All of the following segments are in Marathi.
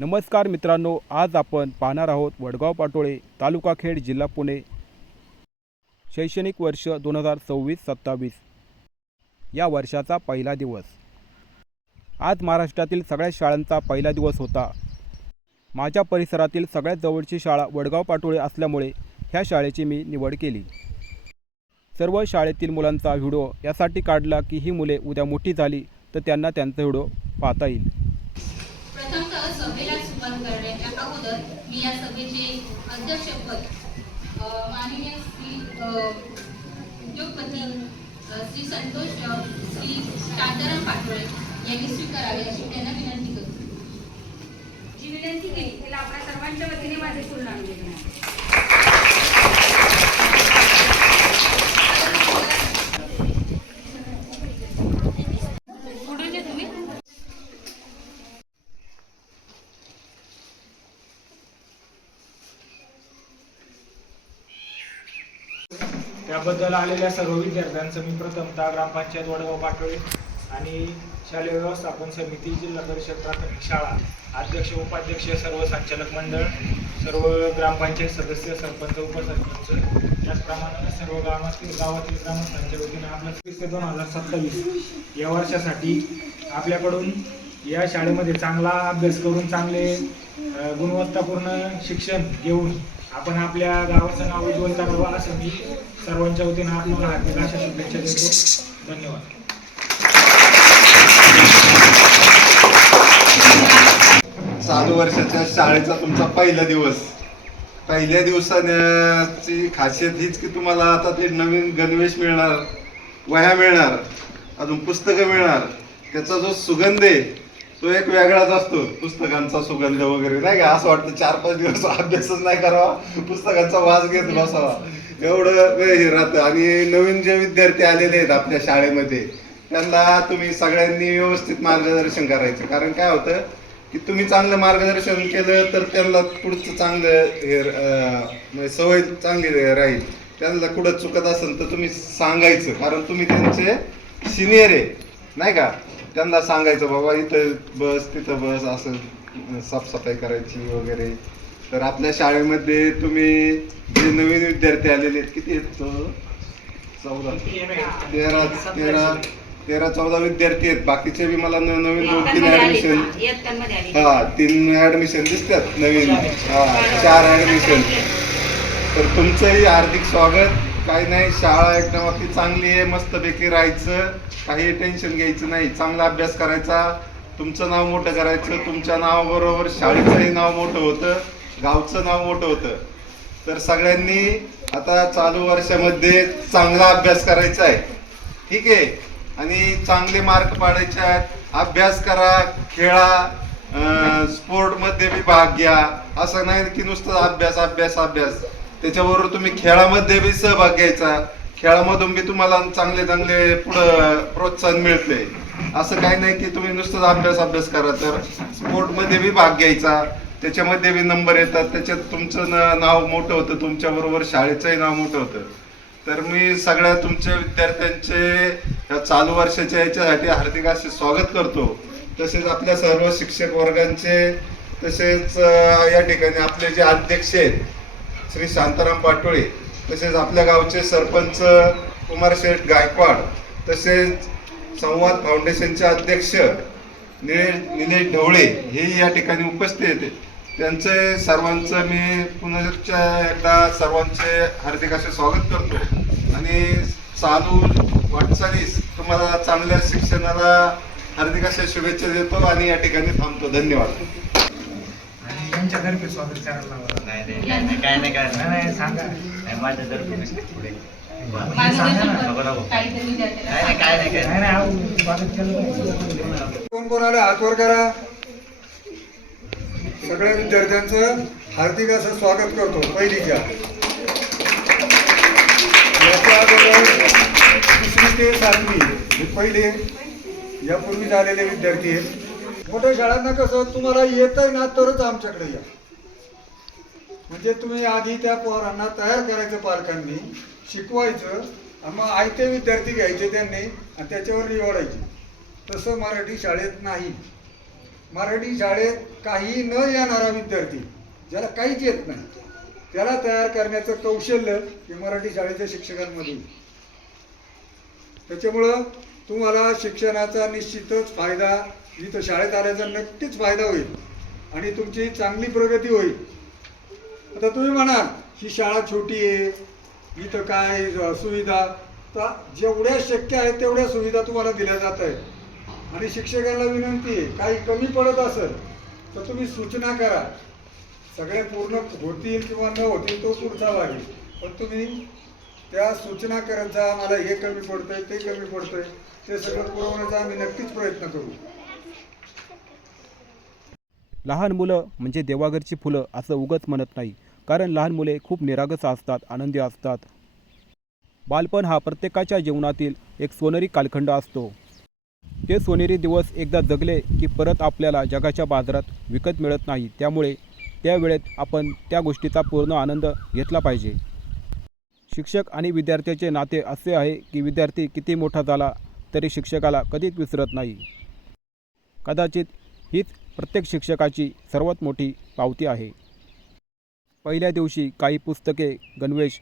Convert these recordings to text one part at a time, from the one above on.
नमस्कार मित्रांनो, आज आपण पाहणार आहोत वडगाव पाटोळे, तालुका खेड, जिल्हा पुणे, शैक्षणिक वर्ष 2026-27 या वर्षाचा पहिला दिवस। आज महाराष्ट्रातील सगळ्या शाळांचा पहिला दिवस होता। माझ्या परिसरातील सगळ्यात जवळची शाळा वडगाव पाटोळे असल्यामुळे ह्या शाळेची मी निवड केली। सर्व शाळेतील मुलांचा व्हिडिओ यासाठी काढला की ही मुले उद्या मोठी झाली तर त्यांना त्यांचा व्हिडिओ पाहता येईल। प्रथमतः सभेला सुरुवात करण्याच्या अगोदर मी या सभेचे अध्यक्षपद माननीय श्री उद्योगपती श्री संतोष श्री शांताराम पाटोळे यांनी स्वीकारावे अशी त्यांना विनंती करतो। जी विनंती केली त्याला आपल्या सर्वांच्या वतीने माझे पूर्ण अभिनंदन आहे। त्याबद्दल आलेल्या सर्व विद्यार्थ्यांचं मी प्रथमतः ग्रामपंचायत वडगाव पाटोळे आणि शालेय व्यवस्थापन समिती, जिल्हा परिषद प्राथमिक शाळा, अध्यक्ष उपाध्यक्ष, सर्व संचालक मंडळ, सर्व ग्रामपंचायत सदस्य, सरपंच, उपसरपंच, त्याचप्रमाणे सर्व गावातील ग्रामस्थांच्या वतीने आपलं 2026 या वर्षासाठी आपल्याकडून या शाळेमध्ये चांगला अभ्यास करून चांगले गुणवत्तापूर्ण शिक्षण घेऊन आपण आपल्या गावाचं नाव उज्ज्वल करावं असं मी सर्वांच्या वतीने आपल्याला हार्दिक अशा शुभेच्छा देतो। धन्यवाद। चालू वर्षाच्या शाळेचा तुमचा पहिला दिवस। पहिल्या दिवसाची खासियत हीच की तुम्हाला आता ते नवीन गणवेश मिळणार, वह्या मिळणार, अजून पुस्तकं मिळणार। त्याचा जो सुगंध आहे तो एक वेगळाच असतो, पुस्तकांचा सुगंध वगैरे, नाही का? असं वाटतं 4-5 दिवस अभ्यासच नाही करावा, पुस्तकांचा वास घेत बसावा, एवढं हे राहतं। आणि नवीन जे विद्यार्थी आलेले आहेत आपल्या शाळेमध्ये त्यांना तुम्ही सगळ्यांनी व्यवस्थित मार्गदर्शन करायचं। कारण काय होतं की तुम्ही चांगलं मार्गदर्शन केलं तर त्यांना पुढचं चांगलं हे सवय चांगली राहील। त्यांना कुठं चुकत असेल तर तुम्ही सांगायचं, कारण तुम्ही त्यांचे सिनियर आहे, नाही का? त्यांना सांगायचं बाबा इथं बस, तिथं बस, असं साफसफाई करायची वगैरे। तर आपल्या शाळेमध्ये तुम्ही जे नवीन विद्यार्थी आलेले आहेत, किती आहेत? 13-14 विद्यार्थी आहेत। बाकीचे बी मला नवीन 2-3 ऍडमिशन, 3 ऍडमिशन दिसतात नवीन, 4 ऍडमिशन। तर तुमचंही हार्दिक स्वागत। काही नाही, शाळा एकदम आपली चांगली आहे, मस्तपैकी राहायचं, काही टेन्शन घ्यायचं नाही, चांगला अभ्यास करायचा, तुमचं नाव मोठं करायचं। तुमच्या नावाबरोबर शाळेचंही नाव मोठं होतं, गावचं नाव मोठं होतं। तर सगळ्यांनी आता चालू वर्षामध्ये चांगला अभ्यास करायचा आहे, ठीक आहे? आणि चांगले मार्क पाडायचे आहेत। अभ्यास करा, खेळा, स्पोर्टमध्ये बी भाग घ्या। असं नाही की नुसतं अभ्यास अभ्यास अभ्यास, त्याच्याबरोबर तुम्ही खेळामध्ये बी सहभाग घ्यायचा। खेळामधून बी तुम्हाला चांगले पुढं प्रोत्साहन मिळते। असं काही नाही की तुम्ही नुसतं अभ्यास करा, तर स्पोर्टमध्ये बी भाग घ्यायचा, त्याच्यामध्ये बी नंबर येतात, त्याच्यात तुमचं नाव मोठं होतं, तुमच्याबरोबर शाळेचंही नाव मोठं होतं। तर मी सगळ्या तुमच्या विद्यार्थ्यांचे या चालू वर्षाच्या याच्यासाठी हार्दिक असे स्वागत करतो। तसेच आपल्या सर्व शिक्षक वर्गांचे, तसेच या ठिकाणी आपले जे अध्यक्ष आहेत श्री शांताराम पाटोळे, तसेच आपल्या गावचे सरपंच कुमारशेठ गायकवाड, तसेच संवाद फाउंडेशनचे अध्यक्ष निलेश ढवळे हे या ठिकाणी उपस्थित आहेत। त्यांचे सर्वांचं मी पुन्हा एकदा सर्वांचे हार्दिक असे स्वागत करतो आणि चालू वाटचालीस तुम्हाला चांगल्या शिक्षणाला हार्दिक अशा शुभेच्छा देतो आणि या ठिकाणी थांबतो। धन्यवाद। यांच्यातर्फे स्वागत करायला काही सांगा, कोण आले हात वर करा। सगळ्या विद्यार्थ्यांचं हार्दिक असं स्वागत करतो पहिलीच्या। याच्या अगोदर 3री ते 7वी हे पहिले यापूर्वी झालेले विद्यार्थी आहेत। मोठ्या शाळांना कसं तुम्हाला येतंय ना तरच आमच्याकडे या, म्हणजे तुम्ही आधी त्या पोरांना तयार करायचं, पालकांनी शिकवायचं, मग आयते विद्यार्थी घ्यायचे त्यांनी आणि त्याच्यावर निवडायचे। तसं मराठी शाळेत नाही। मराठी शाळेत काही न येणारा विद्यार्थी, ज्याला काहीच येत नाही, त्याला तयार करण्याचं कौशल्य हे मराठी शाळेच्या शिक्षकांमध्ये आहे. त्याच्यामुळं तुम्हाला शिक्षणाचा निश्चितच फायदा, इथं शाळेत आल्याचा नक्कीच फायदा होईल आणि तुमची चांगली प्रगती होईल. आता तुम्ही म्हणाल ही शाळा छोटी आहे, इथं काय सुविधा, तर जेवढ्या शक्य आहे तेवढ्या सुविधा तुम्हाला दिल्या जात आहेत. आणि शिक्षकांना विनंती आहे, काही कमी पडत असेल तर तुम्ही सूचना करा. सगळे पूर्ण होतील किंवा न होतील तो पुढचा भाग आहे, पण तुम्ही त्या सूचना करत जा, मला हे कमी पडतंय, ते कमी पडतंय, ते सगळं पुरवण्याचा आम्ही नक्कीच प्रयत्न करू. लहान मुलं म्हणजे देवाघरची फुलं असं उगाच म्हणत नाही, कारण लहान मुले खूप निरागस असतात, आनंदी असतात. बालपण हा प्रत्येकाच्या जीवनातील एक सोनेरी कालखंड असतो. ते सोनेरी दिवस एकदा जगले की परत आपल्याला जगाच्या बाजारात विकत मिळत नाही. त्यामुळे त्या वेळेत आपण त्या गोष्टीचा पूर्ण आनंद घेतला पाहिजे. शिक्षक आणि विद्यार्थ्याचे नाते असे आहे की विद्यार्थी किती मोठा झाला तरी शिक्षकाला कधीच विसरत नाही. कदाचित हीच प्रत्येक शिक्षकाची सर्वात मोठी पावती आहे. पहिल्या दिवशी काही पुस्तके, गणवेश,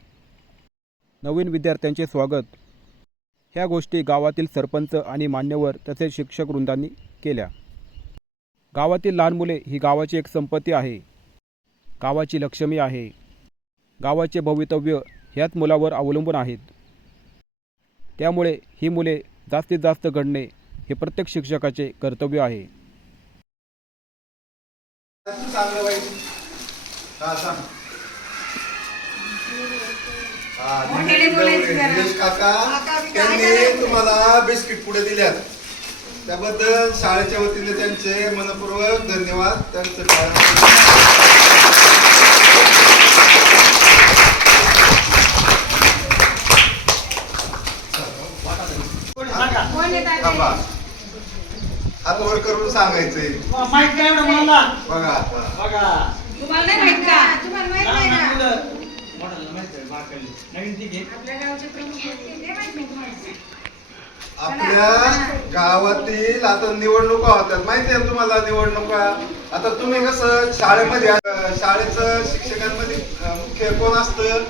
नवीन विद्यार्थ्यांचे स्वागत, ह्या गोष्टी गावातील सरपंच आणि मान्यवर तसेच शिक्षक वृंदांनी केल्या. गावातील लहान मुले ही गावाची एक संपत्ती आहे, गावाची लक्ष्मी आहे. गावाचे भवितव्य ह्याच मुलावर अवलंबून आहेत. त्यामुळे ही मुले जास्तीत जास्त घडणे हे प्रत्येक शिक्षकाचे कर्तव्य आहे. चांगलं वाईट हा सांग. मोठ्याने बोलायचं जरा. निलेश काका त्यांनी तुम्हाला बिस्किट पुढे दिल्यात, त्याबद्दल शाळेच्या वतीने त्यांचे मनपूर्वक धन्यवाद. त्यांचं कोण येत आहे? थांबा, हात वर करून सांगायचंय. माहित नाही ना मला. बघा आता. बघा. तुम्हाला नाही माहित का? तुम्हाला माहित नाही लहान का? मुलं. मोठ्याला माहित आहे, बारकाईला. नवीन ती घे. आपल्या गावचे प्रमुख व्यक्ती ते माहित नाही तुम्हाला. आपल्या गावातील आता निवडणुका होतात, माहिती आहे तुम्हाला निवडणुका. आता तुम्ही कसं शाळेमध्ये शाळेचं शिक्षकांमध्ये मुख्य कोण असतं,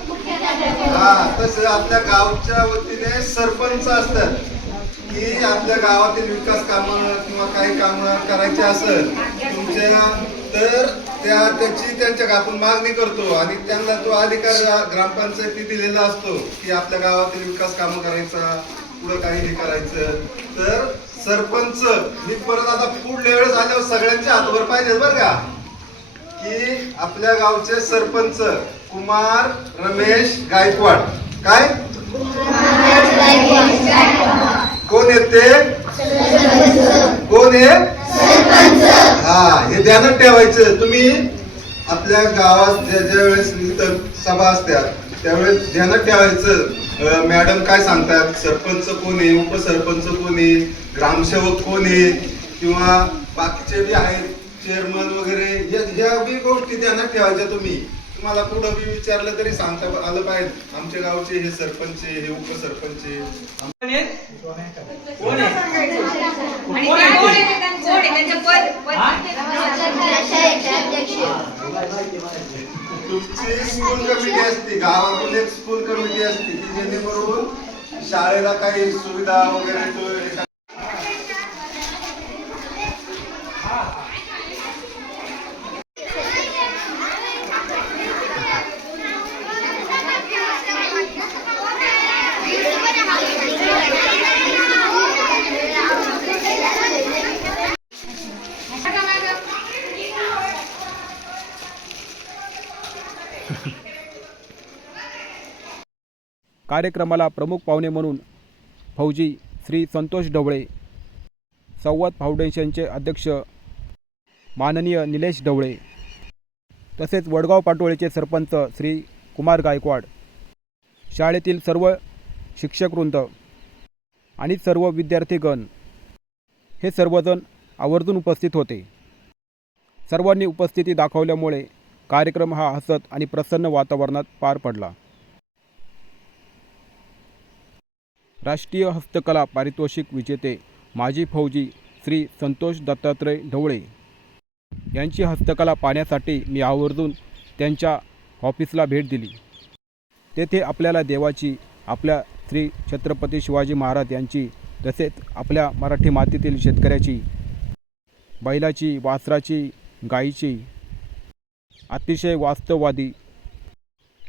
हा तसं आपल्या गावच्या वतीने सरपंच असतात की आपल्या गावातील विकास कामं किंवा काही कामं करायची असेल तुमच्या, तर त्याची त्यांच्या आपण मागणी करतो आणि त्यांना तो अधिकार ग्रामपंचायती दिलेला असतो की आपल्या गावातील विकास कामं करायचा, पुढं काही हे करायचं. तर सरपंच मी परत आता पुढल्या वेळेस आल्यावर सगळ्यांच्या हातवर पाहिजे बरं का, की आपल्या गावचे सरपंच कुमार रमेश गायकवाड. काय कोण येते, कोण आहे, हा हे ध्यानात ठेवायचं. तुम्ही आपल्या गावात ज्या वेळेस इथं सभा असतात त्यावेळेस ध्यानात ठेवायचं मॅडम काय सांगतात, सरपंच कोण आहे, उपसरपंच कोण आहे, ग्रामसेवक कोण आहे किंवा बाकीचे बी आहेत चेअरमन वगैरे, ह्या बी गोष्टी ध्यानात ठेवायच्या. तुम्हाला पुढं बी विचारलं तरी सांगता आलं पाहिजे आमच्या गावचे हे सरपंच, हे उपसरपंच. कोण आहे? कोण आहे? आणि कोण त्या आहे कोण ते? आहे त्यांचं पद हा? तुमची स्कूल कमिटी असते, गावातून एक स्कूल कमिटी असते की जेणेकरून शाळेला काही सुविधा वगैरे तो कार्यक्रमाला प्रमुख पाहुणे म्हणून फौजी श्री संतोष ढवळे, संवाद फाउंडेशनचे अध्यक्ष माननीय निलेश ढवळे, तसेच वडगाव पाटोळेचे सरपंच श्री कुमार गायकवाड, शाळेतील सर्व शिक्षकवृंद आणि सर्व विद्यार्थीगण हे सर्वजण आवर्जून उपस्थित होते. सर्वांनी उपस्थिती दाखवल्यामुळे कार्यक्रम हा हसत आणि प्रसन्न वातावरणात पार पडला. राष्ट्रीय हस्तकला पारितोषिक विजेते माजी फौजी श्री संतोष दत्तात्रय ढवळे यांची हस्तकला पाहण्यासाठी मी आवर्जून त्यांच्या ऑफिसला भेट दिली. तेथे आपल्याला देवाची, आपल्या श्री छत्रपती शिवाजी महाराज यांची, तसेच आपल्या मराठी मातीतील शेतकऱ्याची, बैलाची, वासराची, गायीची अतिशय वास्तववादी,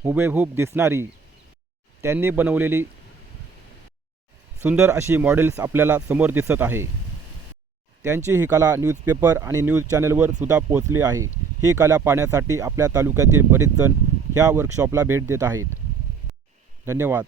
हुबेहूब दिसणारी, त्यांनी बनवलेली सुंदर अशी मॉडेल्स आपल्याला समोर दिसत आहे. त्यांची ही कला न्यूजपेपर आणि न्यूज चॅनलवर सुद्धा पोहोचली आहे. ही कला पाहण्यासाठी आपल्या तालुक्यातील बरेच जण ह्या वर्कशॉपला भेट देत आहेत. धन्यवाद.